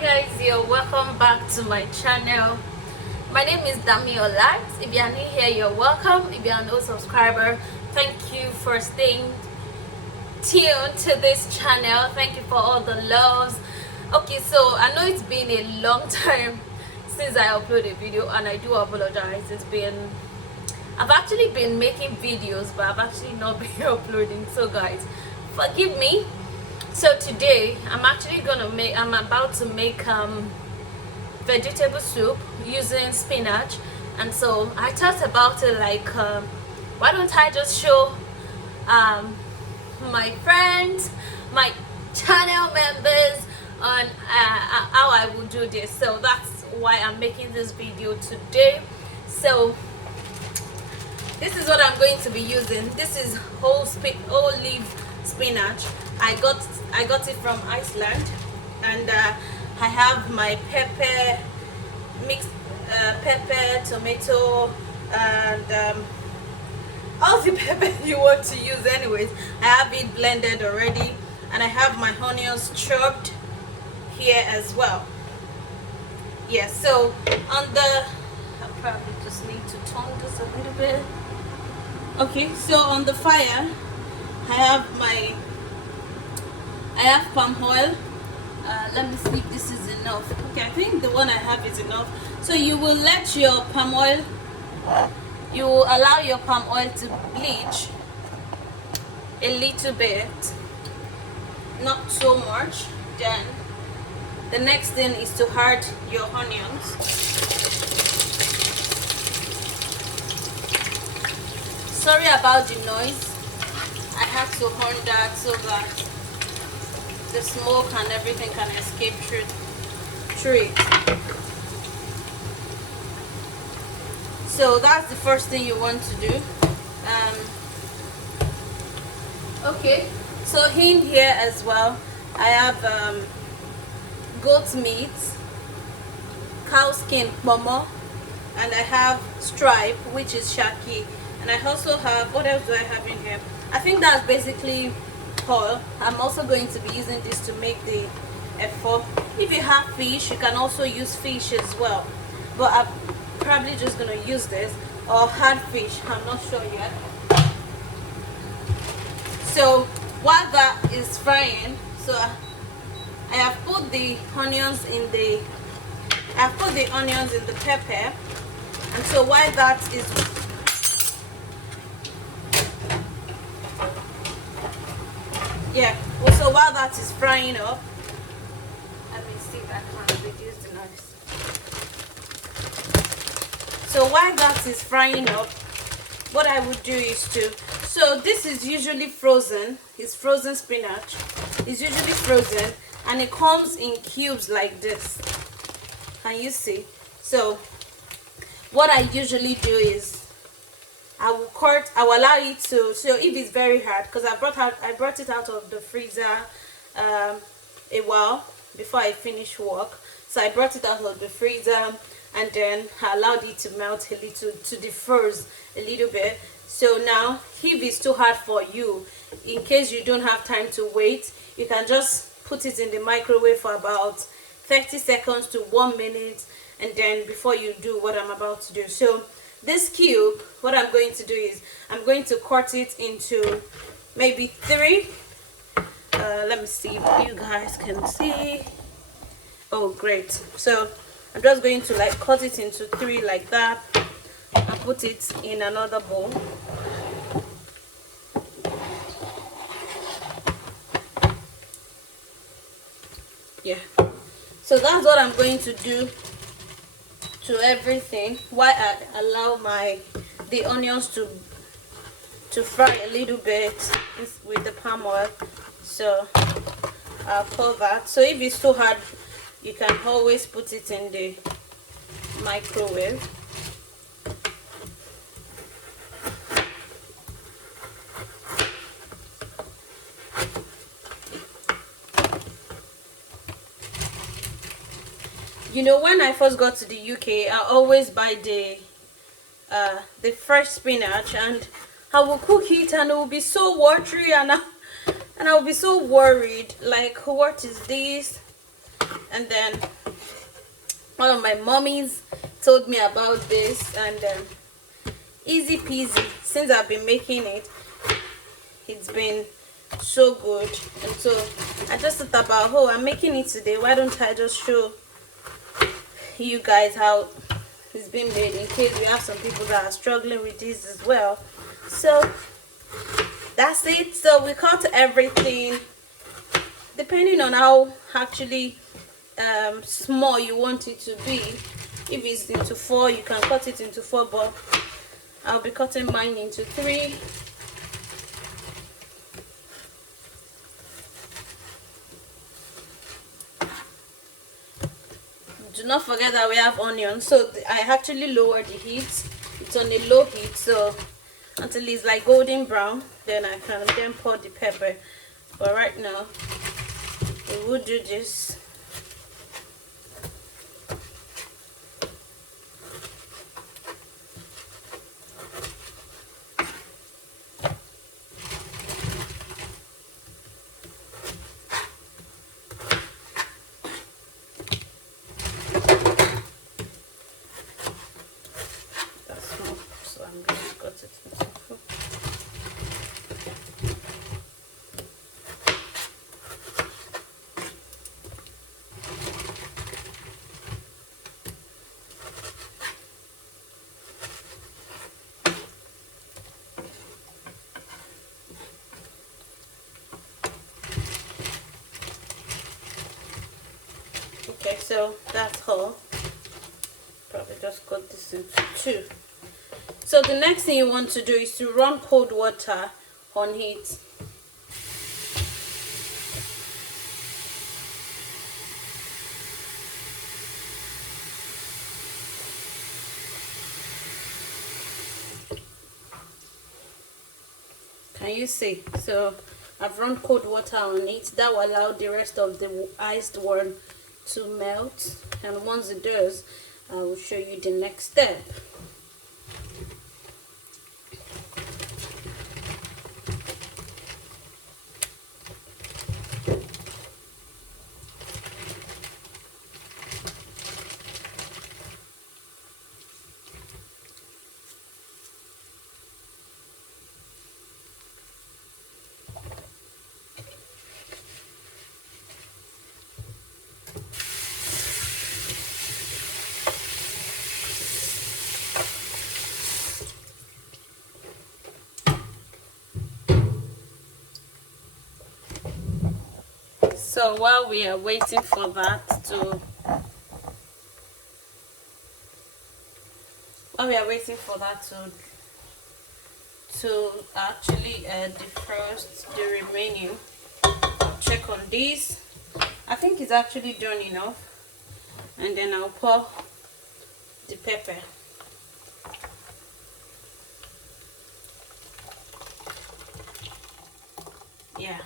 Guys, you're welcome back to my channel. My name is Damiola. If you are new here, you're welcome. If you are no subscriber, thank you for staying tuned to this channel. Thank you for all the loves. Okay, so I know it's been a long time since I uploaded a video, and I do apologize. I've actually been making videos, but I've actually not been uploading, so guys, forgive me. So today I'm about to make vegetable soup using spinach, and so I thought about it like, why don't I just show my friends, my channel members on how I will do this. So that's why I'm making this video today. So this is what I'm going to be using. This is whole leaf spinach. I got it from Iceland, and I have my pepper, mixed pepper, tomato, and all the pepper you want to use. Anyways, I have it blended already, and I have my onions chopped here as well. Yeah, so I probably just need to turn this a little bit. Okay, so on the fire I have palm oil. Let me see if this is enough. Okay, I think the one I have is enough. So you will let your palm oil, you will allow your palm oil to bleach a little bit, not so much. Then the next thing is to add your onions. Sorry about the noise. I had to horn that so that the smoke and everything can escape through it. So that's the first thing you want to do. Okay, so in here as well I have goat meat, cow skin pomo, and I have stripe, which is shaki, and I also have, what else do I have in here? I think that's basically all. I'm also going to be using this to make the efo. If you have fish, you can also use fish as well, but I'm probably just going to use this, or hard fish, I'm not sure yet. So while that is frying, so I have put the onions in the pepper, and so while that is so while that is frying up, let me see if I can reduce the noise. So while that is frying up, what I would do is so this is usually frozen. It's frozen spinach. It's usually frozen, and it comes in cubes like this. Can you see? So what I usually do is I will allow it to, so if it's very hard, because I brought it out of the freezer a while before I finished work. So I brought it out of the freezer, and then I allowed it to melt a little, to defrost a little bit. So now if it's too hard for you, in case you don't have time to wait, you can just put it in the microwave for about 30 seconds to 1 minute, and then before you do what I'm about to do. So this cube, what I'm going to do is I'm going to cut it into maybe 3. Let me see if you guys can see. Oh great. So I'm just going to like cut it into 3 like that, and put it in another bowl. Yeah, so that's what I'm going to do to everything while I allow the onions to fry a little bit with the palm oil. So I'll put that. So if it's too hard, you can always put it in the microwave. You know, when I first got to the UK, I always buy the fresh spinach, and I will cook it, and it will be so watery, and I will be so worried, like, what is this? And then one of my mommies told me about this, and easy peasy. Since I've been making it, it's been so good. And so I just thought about, oh, I'm making it today, why don't I just show you guys how it's been made, in case we have some people that are struggling with this as well. So that's it. So we cut everything depending on how actually small you want it to be. If it's into 4, you can cut it into 4, but I'll be cutting mine into 3. Do not forget that we have onions, so I actually lower the heat. It's on a low heat, so until it's like golden brown, then I can then pour the pepper. But right now we will do this. Okay, so that's all. Probably just cut this into 2. So the next thing you want to do is to run cold water on it. Can you see? So I've run cold water on it. That will allow the rest of the iced one to melt, and once it does, I will show you the next step. So while we are waiting for that to actually defrost the remaining, I'll check on this. I think it's actually done enough, and then I'll pour the pepper. Yeah.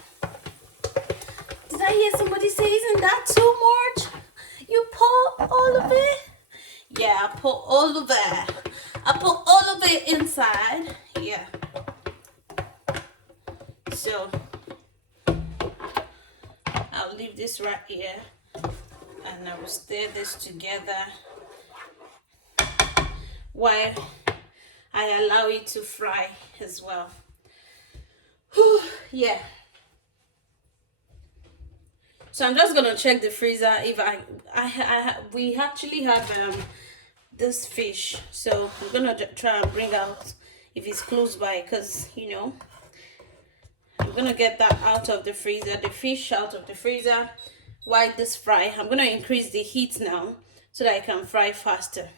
Did I hear somebody say, isn't that too much? You pour all of it? Yeah, I pour all of it. I put all of it inside. Yeah. So I'll leave this right here, and I will stir this together while I allow it to fry as well. Whew, yeah. So I'm just gonna check the freezer if we actually have this fish, so I'm gonna try and bring out if it's close by, because you know I'm gonna get that out of the freezer, the fish out of the freezer while this fry. I'm gonna increase the heat now so that I can fry faster.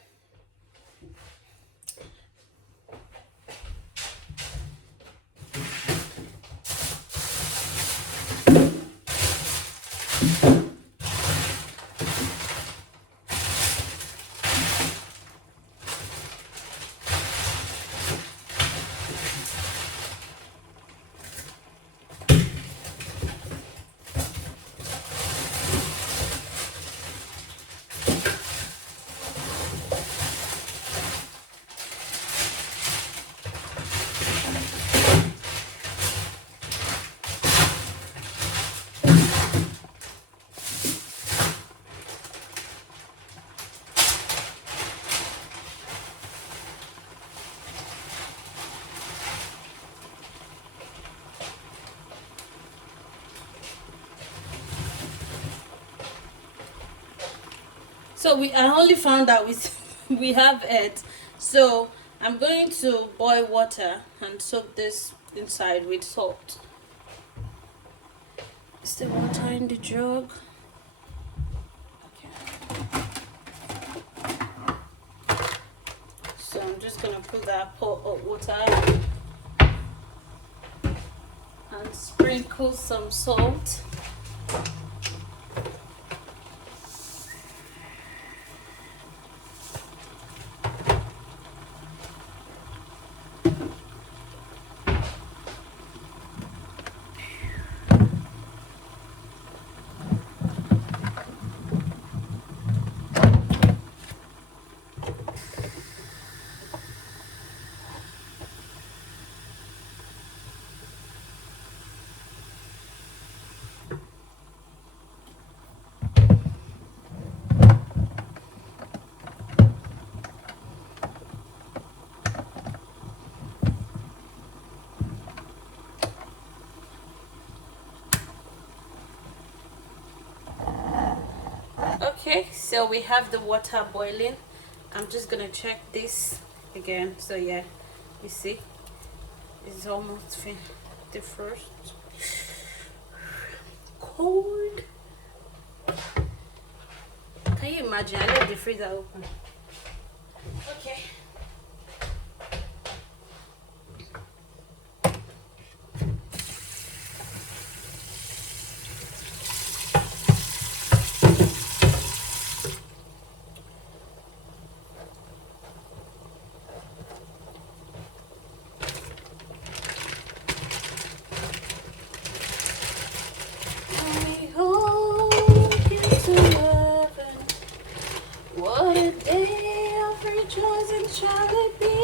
So I only found out we have it. So I'm going to boil water and soak this inside with salt. Is the water in the jug? Okay. So I'm just gonna put that pot of water and sprinkle some salt. Okay, so we have the water boiling. I'm just gonna check this again. So yeah, you see it's almost the first cold. Can you imagine? I left the freezer open. Okay. What a day of rejoicing shall it be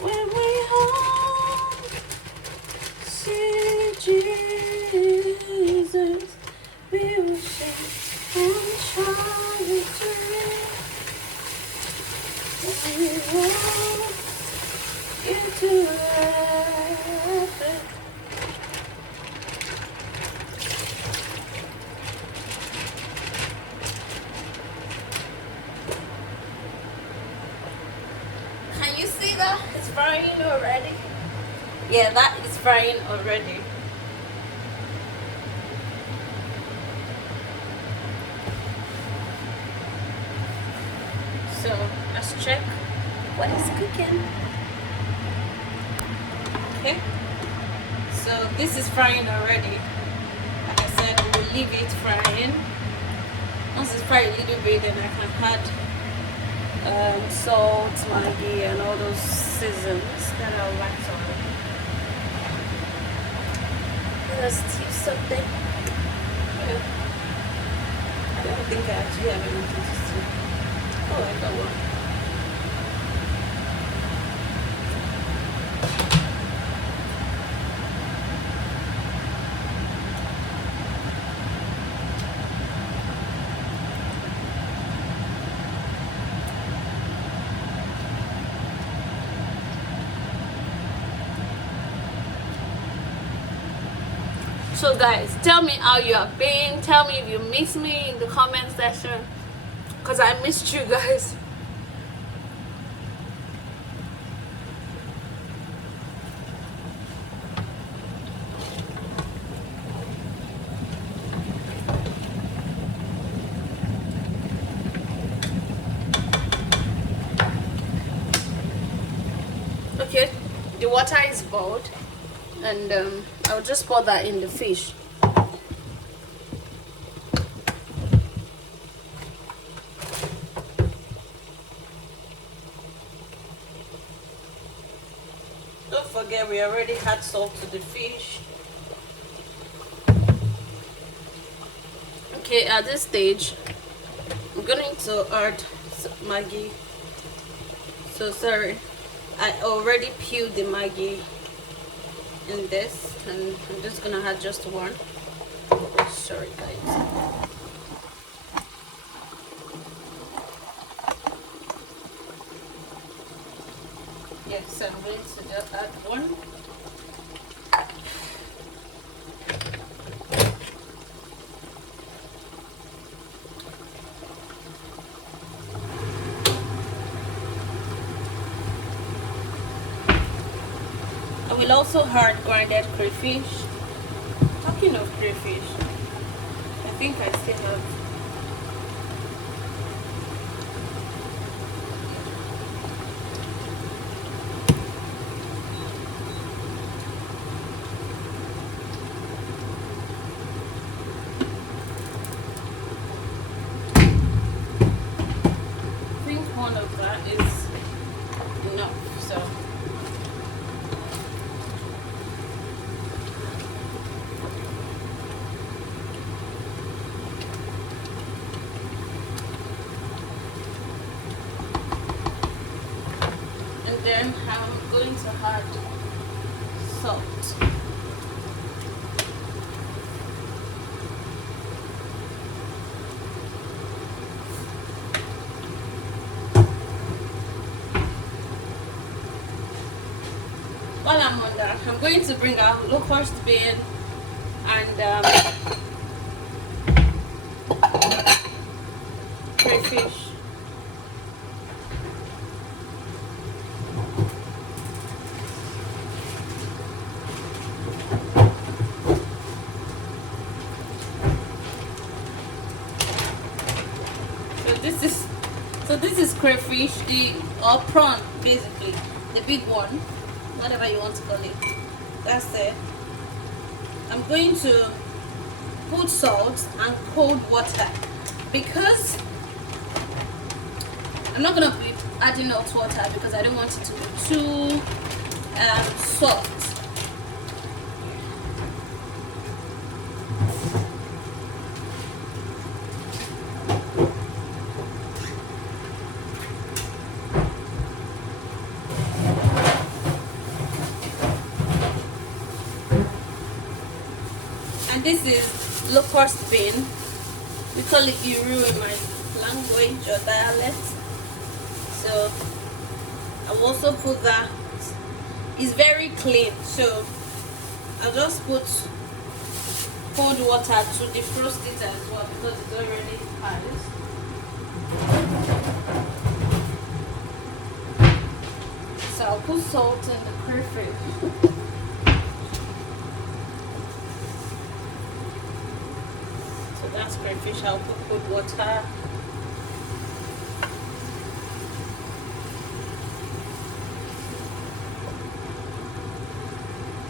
when we home see Jesus. We will sing and shout victory. We will get to heaven. Can you see that? It's frying already. Yeah, that is frying already. So let's check what is cooking. Okay. So this is frying already. Like I said, we'll leave it frying. Once it's fried a little bit, then I can add salt, Maggi, and all those seasons that I like to add. Let's steep something. Yeah. I don't think I actually have anything to steep. Oh, I got one. So guys, tell me how you have been. Tell me if you miss me in the comment section, because I missed you guys. Okay, the water is boiled, and I'll just pour that in the fish. Don't forget, we already had salt to the fish. Okay, at this stage, I'm going to add Maggi. So sorry, I already peeled the Maggi in this, and I'm just gonna add just one. Sorry guys. Yes, I'm going to just add one. will also add grounded crayfish. Talking of crayfish, I think I still have. I think one of that is enough. So. Then I'm going to add salt. While I'm on that, I'm going to bring out locust bean and crayfish. So this is crayfish, or prawn basically, the big one, whatever you want to call it. That's it. I'm going to put salt and cold water because I'm not gonna be adding hot water because I don't want it to be too soft. And this is locust bean. We call it Iru in my language or dialect. So I'll also put that. It's very clean, so I'll just put cold water to defrost it as well because it's already ice. So I'll put salt in the crayfish. That's crayfish. I'll put cold water.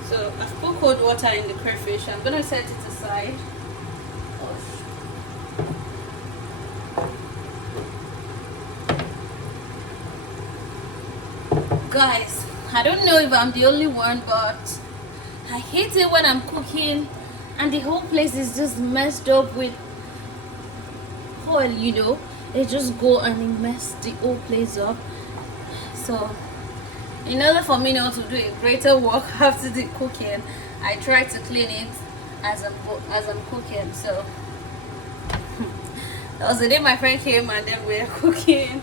So I've put cold water in the crayfish. I'm gonna set it aside. Guys, I don't know if I'm the only one, but I hate it when I'm cooking and the whole place is just messed up with oil, you know. They just go and they mess the whole place up. So in order for me not to do a greater work after the cooking, I try to clean it as I'm cooking. So that was the day my friend came and then we were cooking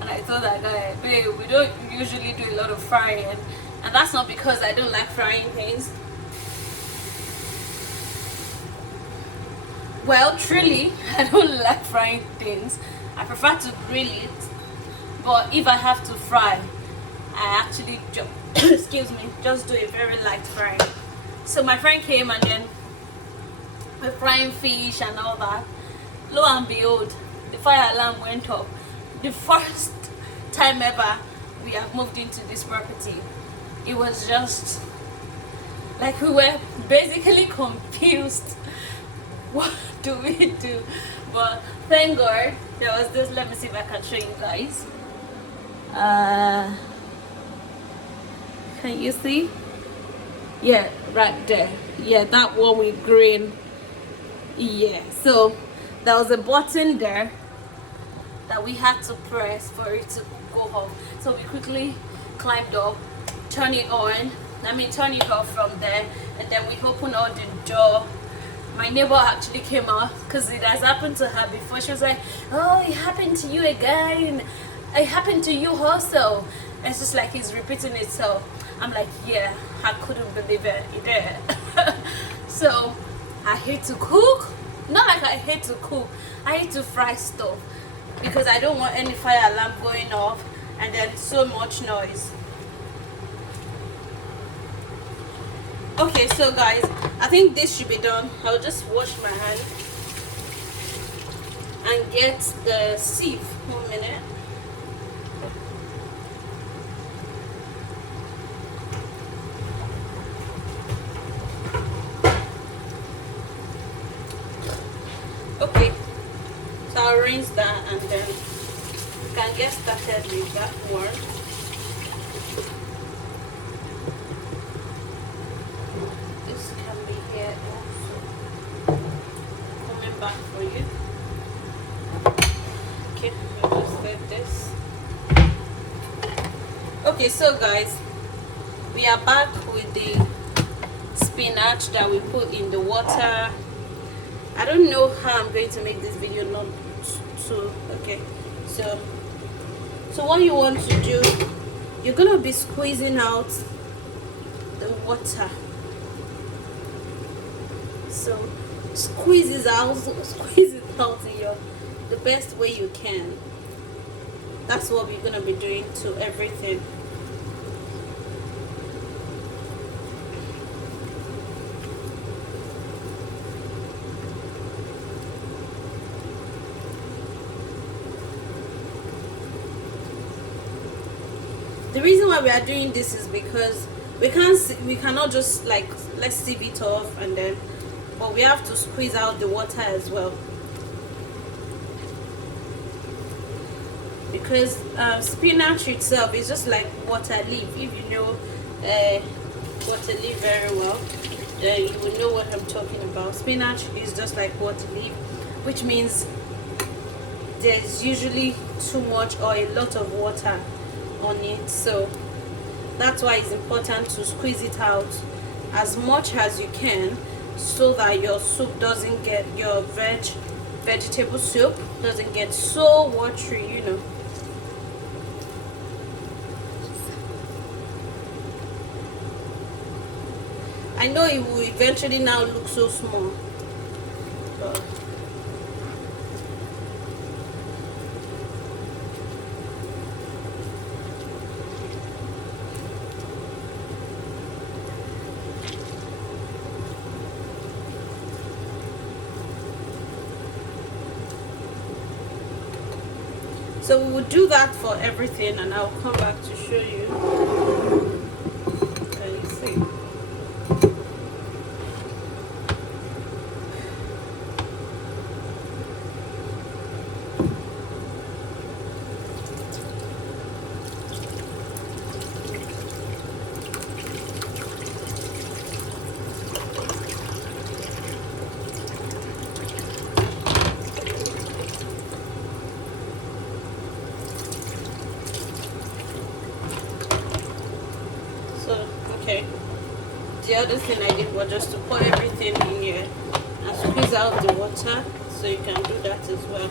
and I told that guy, babe, we don't usually do a lot of frying, and that's not because I don't like frying things. Well, truly, I don't like frying things. I prefer to grill it, but if I have to fry, I actually excuse me, just do a very light frying. So my friend came and then we're frying fish and all that. Lo and behold, the fire alarm went off. The first time ever we have moved into this property. It was just like we were basically confused. What do we do? But thank God there was this. Let me see if I can show you guys. Can you see? Yeah, right there. Yeah, that one with green. Yeah, so there was a button there that we had to press for it to go off. So we quickly climbed up, turn it on. Turn it off from there, and then we opened all the door. My neighbor actually came out because it has happened to her before. She was like, oh, it happened to you again. It happened to you also. And it's just like it's repeating itself. I'm like, yeah, I couldn't believe it. It did. So I hate to cook. Not like I hate to cook. I hate to fry stuff because I don't want any fire alarm going off and then so much noise. Okay, so guys, I think this should be done. I'll just wash my hand and get the sieve. 1 minute. Okay, so I'll rinse that and then we can get started with that one. This can be here also. Coming back for you. Okay, I'll just set this. Okay, so guys, we are back with the spinach that we put in the water. I don't know how I'm going to make this video not so okay. So what you want to do, you're gonna be squeezing out the water. So squeeze it out in the best way you can. That's what we're gonna be doing to everything. The reason why we are doing this is because we cannot just like let's sieve it off and then, but we have to squeeze out the water as well, because spinach itself is just like water leaf. If you know water leaf very well, you will know what I'm talking about. Spinach is just like water leaf, which means there's usually too much or a lot of water on it. So that's why it's important to squeeze it out as much as you can, so that your soup doesn't get, your vegetable soup doesn't get so watery, you know. I know it will eventually now look so small, but so we will do that for everything, and I'll come back to show you. Can you see? Okay, the other thing I did was just to pour everything in here and squeeze out the water, so you can do that as well.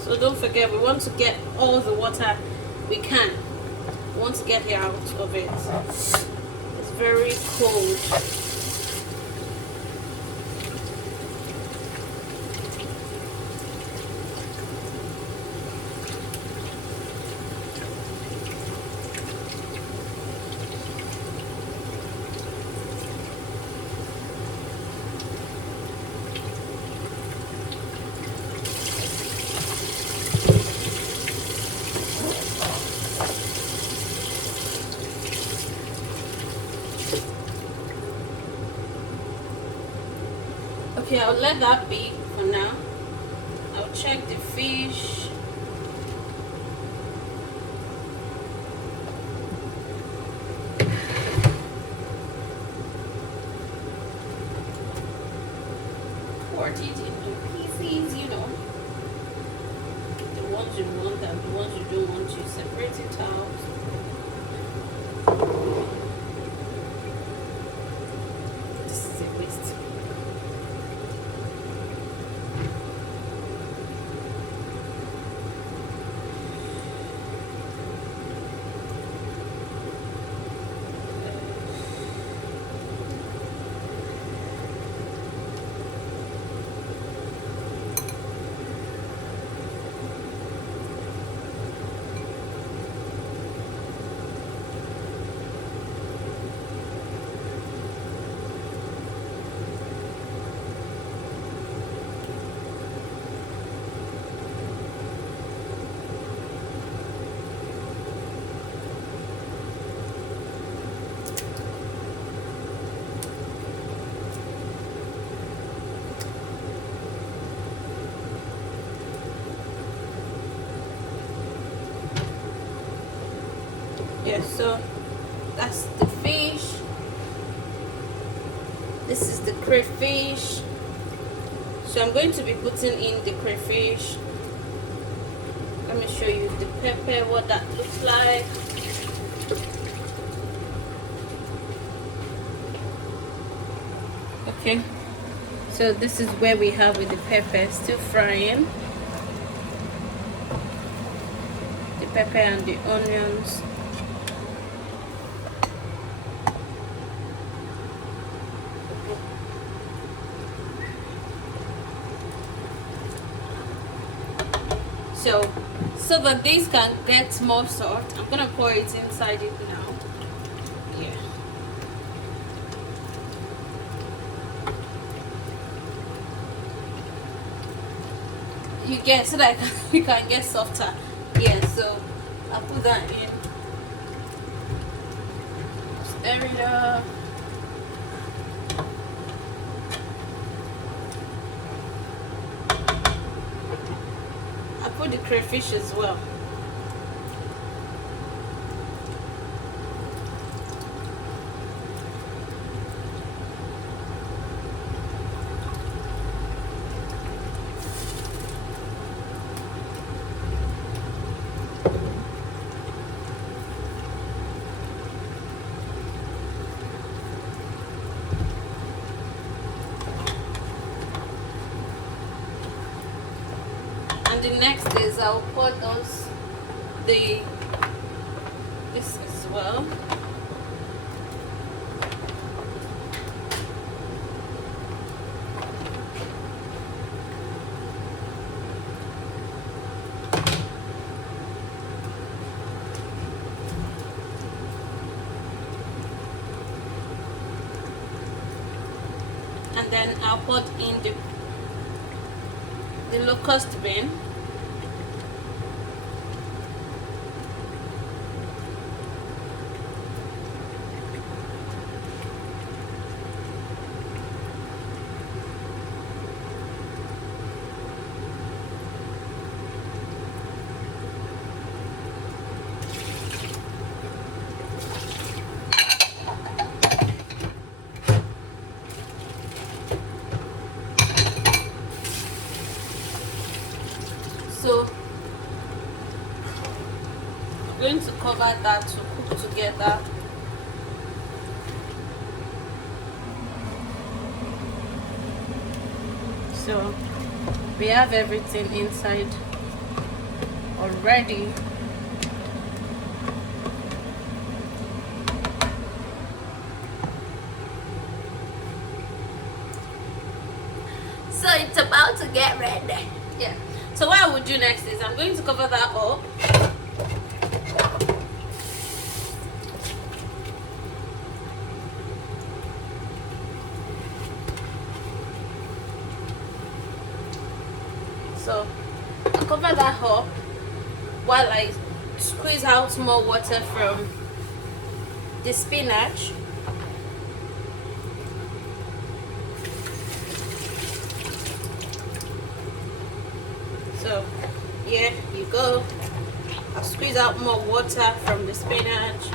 So don't forget, we want to get all the water we can. We want to get it out of it. It's very cold. Okay, I'll let that be for now. I'll check the fish. Cut it into pieces, you know. The ones you want and the ones you don't want, you separate it out. This is a waste. So that's the fish. This is the crayfish. So I'm going to be putting in the crayfish. Let me show you the pepper, what that looks like. Okay, so this is where we have with the pepper, still frying the pepper and the onions. So that these can get more soft, I'm gonna pour it inside it now. Yeah. You get so that you can get softer. Yeah, so I'll put that in. Stir it up. I put the crayfish as well. The next is I'll put this as well. And then I'll put in the locust bean. So I'm going to cover that to cook together. So we have everything inside already. So it's about to get ready. Yeah. So what I will do next is I'm going to cover that up. So I'll cover that up while I squeeze out more water from the spinach. So here you go. I'll squeeze out more water from the spinach.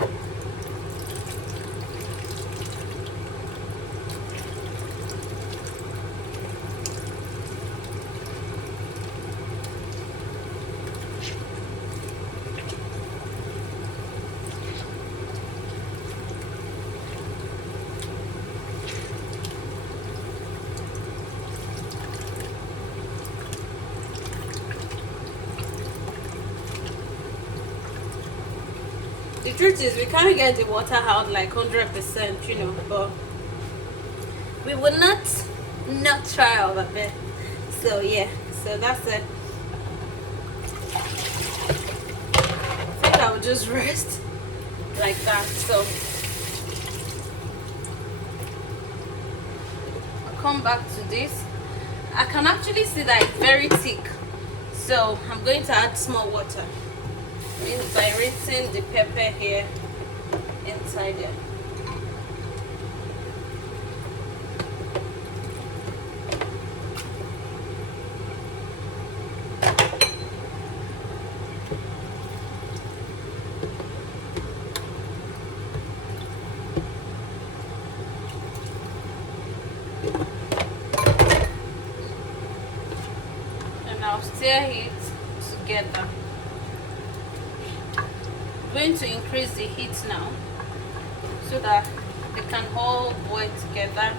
The truth is we can't get the water out like 100%, you know, but we will not try our best. So yeah, so that's it. I think I will just rest like that. So I'll come back to this. I can actually see that it's very thick, so I'm going to add small water. Means by rinsing the pepper here inside it. stir it together. I'm going to increase the heat now so that they can all boil together.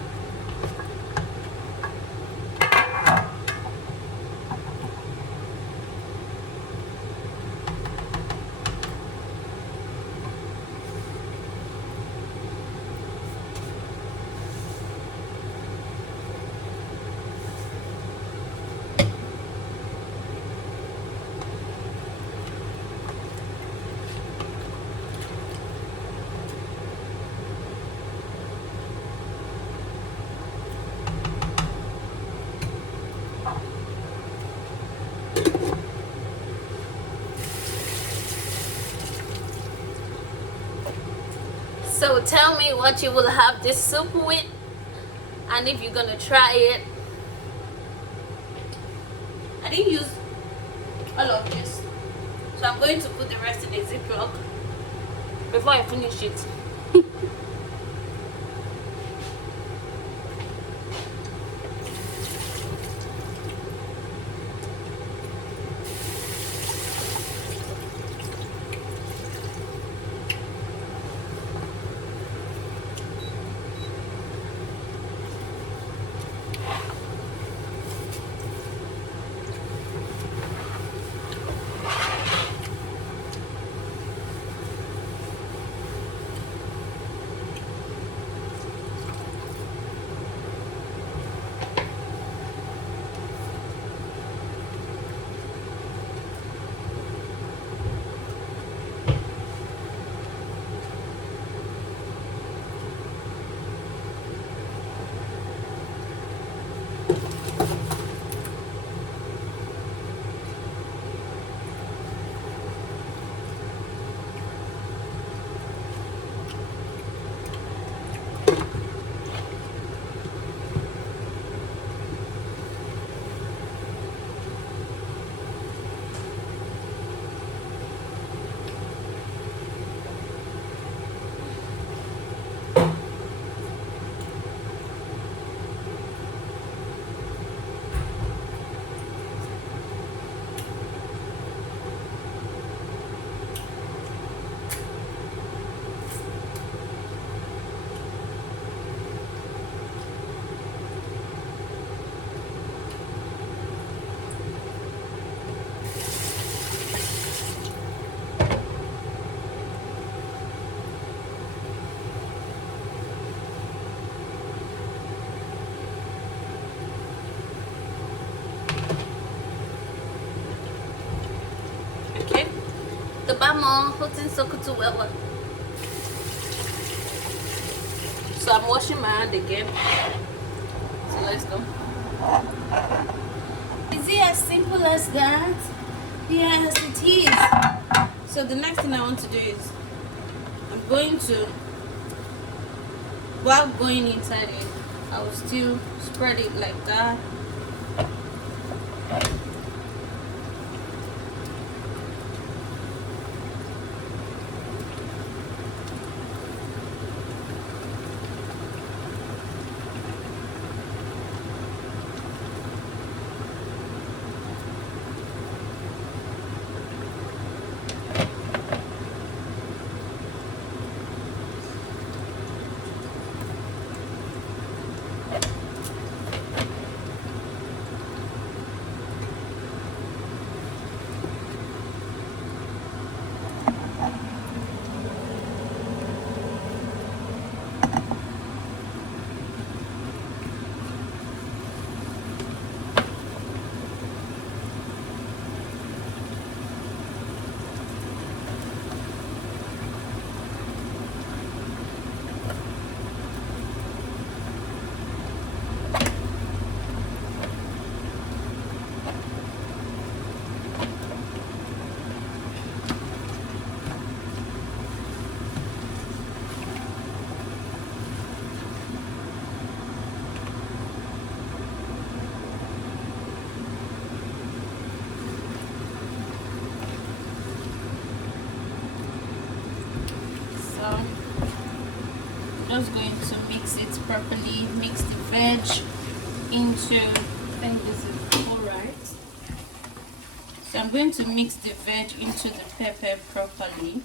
So tell me what you will have this soup with, and if you're gonna try it. I didn't use all of this, so I'm going to put the rest in a ziploc before I finish it. Bama hot in sokoto well. So I'm washing my hand again. So let's go. Is it as simple as that? Yes, it is. So the next thing I want to do is I'm going to, while going inside it, I will still spread it like that. Just going to mix it properly, mix the veg into, I think this is all right. I'm going to mix the veg into the pepper properly.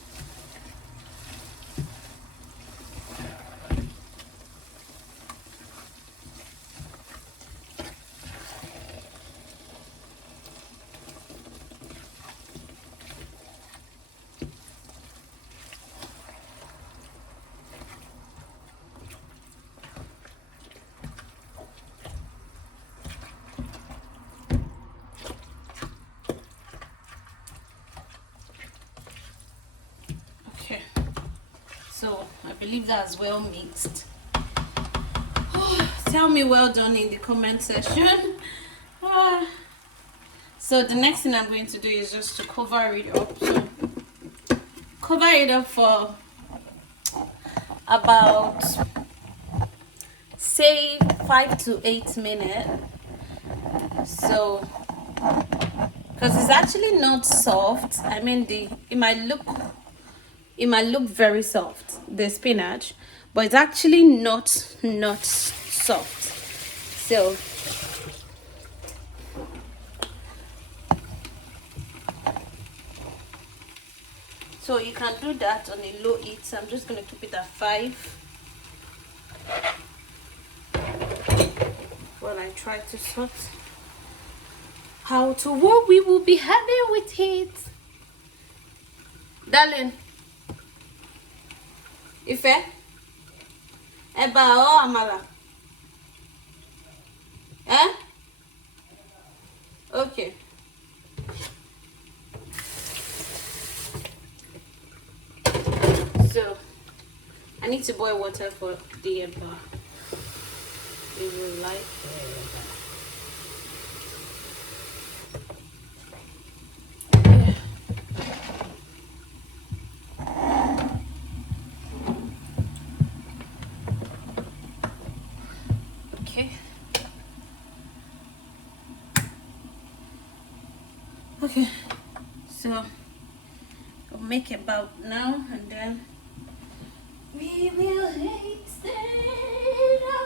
So I believe that's well mixed. Tell me well done in the comment section. So the next thing I'm going to do is just to cover it up. So cover it up for about, say, 5 to 8 minutes. So because it's actually not soft. I mean, it might look very soft, the spinach, but it's actually not soft. So you can do that on a low heat. So I'm just going to keep it at 5 while I try to sort how to what we will be having with it. Darling, Ife, Eba or Amala? Okay. So I need to boil water for the eba. We will like okay, so I'll make about now and then we will extend out.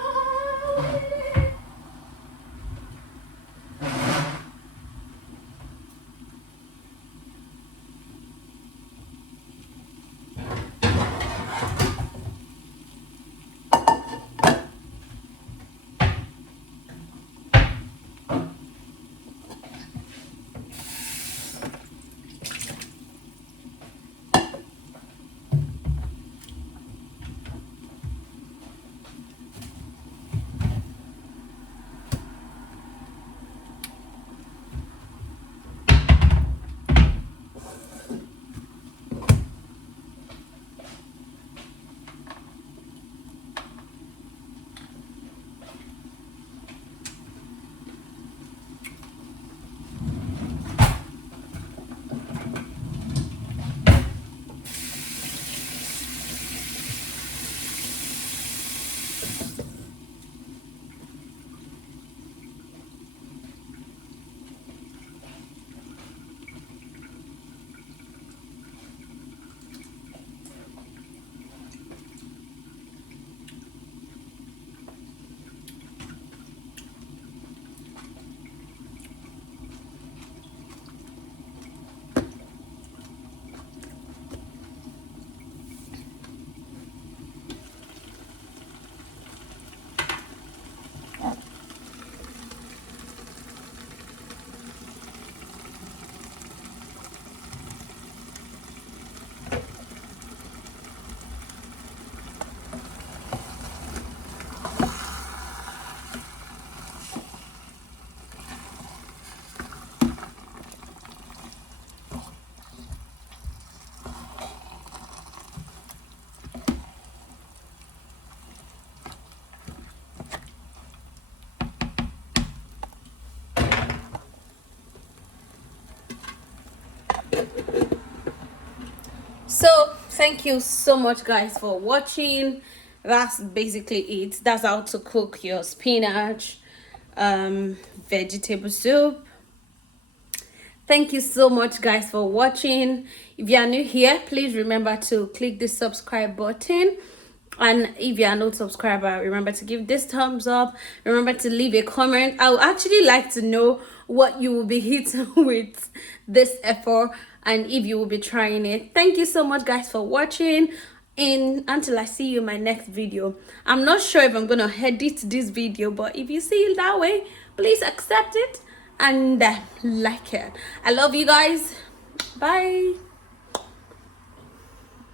So thank you so much guys for watching. That's basically it. That's how to cook your spinach vegetable soup. Thank you so much guys for watching. If you are new here, please remember to click the subscribe button And if you are not subscriber, remember to give this thumbs up. Remember to leave a comment. I would actually like to know what you will be hitting with this effort and if you will be trying it. Thank you so much, guys, for watching. And until I see you in my next video, I'm not sure if I'm gonna edit this video, but if you see it that way, please accept it and like it. I love you guys. Bye.